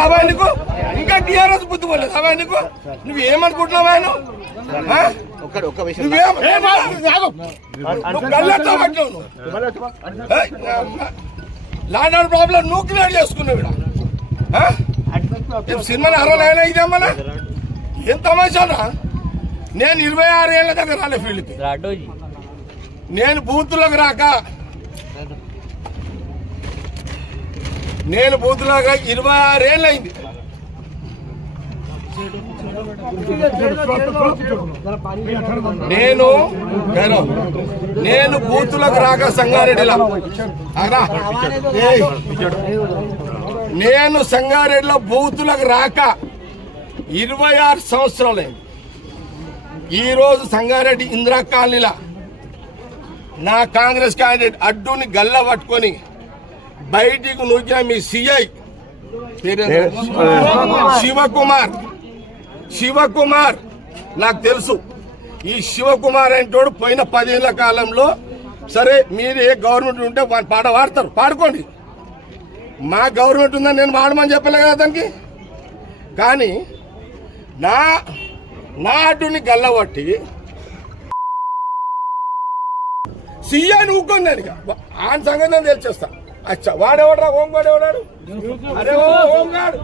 పోలేదు అవా నీకు? ఇంకా టీఆర్ఎస్ బుద్ధి పోలేదు అవా నీకు? నువ్వేమనుకుంటున్నావా? ల్యాండ్ ఆర్డర్ ప్రాబ్లం నువ్వు క్లియర్ చేసుకున్నావు. సినిమా అరవైనా ఇదేమన్నా ఏం తమాషానా? నేను 26 ఏళ్ళ దగ్గర రాలే ఫీల్డ్కి. నేను బూత్లోకి రాక 26 ఏళ్ళు అయింది. నేను బూత్లోకి రాక సంగారెడ్డిలో బూతులకు రాక 26 సంవత్సరాలైంది. ఈరోజు సంగారెడ్డి ఇందిరా కాలనీలా నా కాంగ్రెస్ క్యాండిడేట్ అడ్డుని గల్ల పట్టుకొని బయటికి నూకిన మీ సిఐ శివకుమార్ నాకు తెలుసు. ఈ శివకుమార్ అంటోడు పోయిన 10 ఏళ్ల కాలంలో సరే మీరు ఏ గవర్నమెంట్ ఉంటే పాట పాడతారు, పాడుకోండి. మా గవర్నమెంట్ ఉందని నేను వాడమని చెప్పలే కదా దానికి. కానీ నా అడ్డుని గల్లబట్టి సీఐని ఊక్కొని దానికి ఆయన సంగతి నేను తెలిచేస్తా. అచ్చా వాడేవాడు హోంగాడు ఎవడాడు? అరే హోంగాడు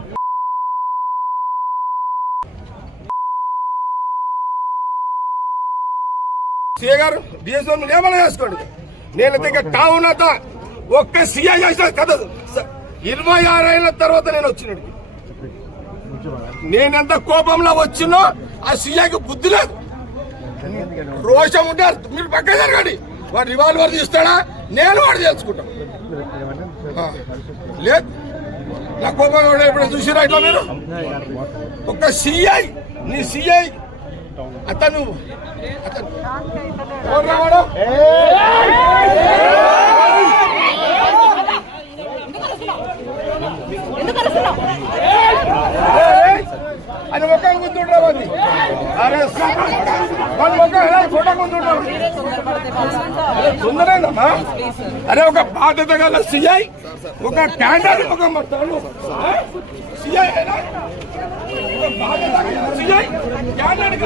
సీఏ గారు డిఎస్ఓ ఏమైనా చేసుకోండి. నేనైతే ఇక టౌన్ అంతా ఒక్క సీఐ చేసిన కథ 26 ఏళ్ళ తర్వాత నేను వచ్చినట్టు. నేనెంత కోపంలో వచ్చినో ఆ సీఐకి బుద్ధి లేదు, రోషం ఉంటే మీరు పక్క జరగండి. వాడు రివాల్వర్ తీస్తాడా? నేను వాడు తెలుసుకుంటాను. లేదు నా కోపం ఇప్పుడు చూసిరా ఇట్లా మీరు? ఒక్క సిఐ నీ సిఐ అతను అని ఒక గుర్తుండవండి. అరే ఫోటో గుర్తుండమ్మా. అరే ఒక బాధ్యత గల సిఐ ఒక క్యాండిడేట్ ఒక సిఐ బాధ్యత సిఐ క్యాండిడేట్